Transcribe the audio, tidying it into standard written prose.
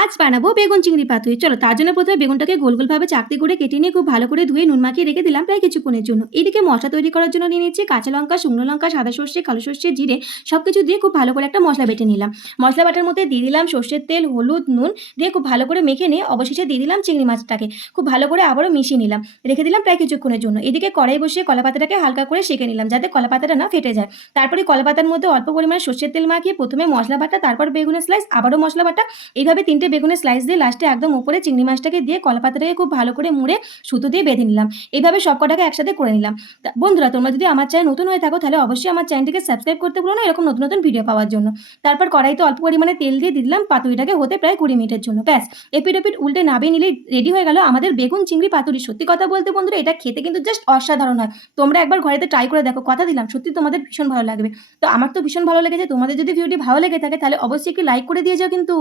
আজ বানাবো বেগুন চিংড়ি পাতুরি। চলো তার জন্য প্রথমে বেগুনটাকে গোল গোলভাবে চাকতি করে কেটে নিয়ে খুব ভালো করে ধুয়ে নুন মাখিয়ে রেখে দিলাম প্রায় কিছুক্ষণের জন্য। এদিকে মশলা তৈরি করার জন্য নিয়ে নিচ্ছি কাঁচা লঙ্কা, শুকনো লঙ্কা, সাদা সর্ষে, কালো সর্ষে, জিরে সবকিছু দিয়ে খুব ভালো করে একটা মশলা বেটে নিলাম। মশলা বাটার মধ্যে দিয়ে দিলাম সর্ষের তেল, হলুদ, নুন দিয়ে খুব ভালো করে মেখে নিয়ে অবশেষে দিয়ে দিলাম চিংড়ি মাছটাকে। খুব ভালো করে আবারও মিশিয়ে নিলাম, রেখে দিলাম প্রায় কিছুক্ষণের জন্য। এদিকে কড়াই বসিয়ে কলা পাতাটাকে হালকা করে সেঁকে নিলাম যাতে কলা পাতাটা না ফেটে যায়। তারপরে কলা পাতার মধ্যে অল্প পরিমাণে সর্ষের তেল মাখিয়ে প্রথমে মশলা বাটা, তারপর বেগুনের স্লাইস, আবারও মশলা বাটা, এইভাবে ৩টে বেগুনের স্লাইস দিয়ে লাস্টে একদম উপরে চিংড়ি মাছটাকে দিয়ে কলা পাতাটাকে খুব ভালো করে মুড়ে সুতো দিয়ে বেঁধে নিলাম। এইভাবে সব কটাকে একসাথে করে নিলাম। বন্ধুরা, তোমরা যদি আমার চ্যানেল নতুন হয়ে থাকো তাহলে অবশ্যই আমার চ্যানেলটিকে সাবস্ক্রাইব করতে ভুলো না এরকম নতুন নতুন ভিডিও পাওয়ার জন্য। তারপর কড়াইতে অল্প পরিমাণে তেল দিয়ে দিলাম পাতুরিটাকে হতে প্রায় ২০ মিনিটের জন্য। ব্যাস, এপিট ওপিট উল্টে নাবিয়ে নিলেই রেডি হয়ে গেল আমাদের বেগুন চিংড়ি পাতুরি। সত্যি কথা বলতে বন্ধুরা, এটা খেতে কিন্তু জাস্ট অসাধারণ হয়। তোমরা একবার ঘরেতে ট্রাই করে দেখো, কথা দিলাম সত্যি তোমাদের ভীষণ ভালো লাগবে। তো আমার তো ভীষণ ভালো লেগেছে। তোমাদের যদি ভিডিওটি ভালো লেগে থাকে তাহলে অবশ্যই একটি লাইক করে দিয়ে যাও কিন্তু।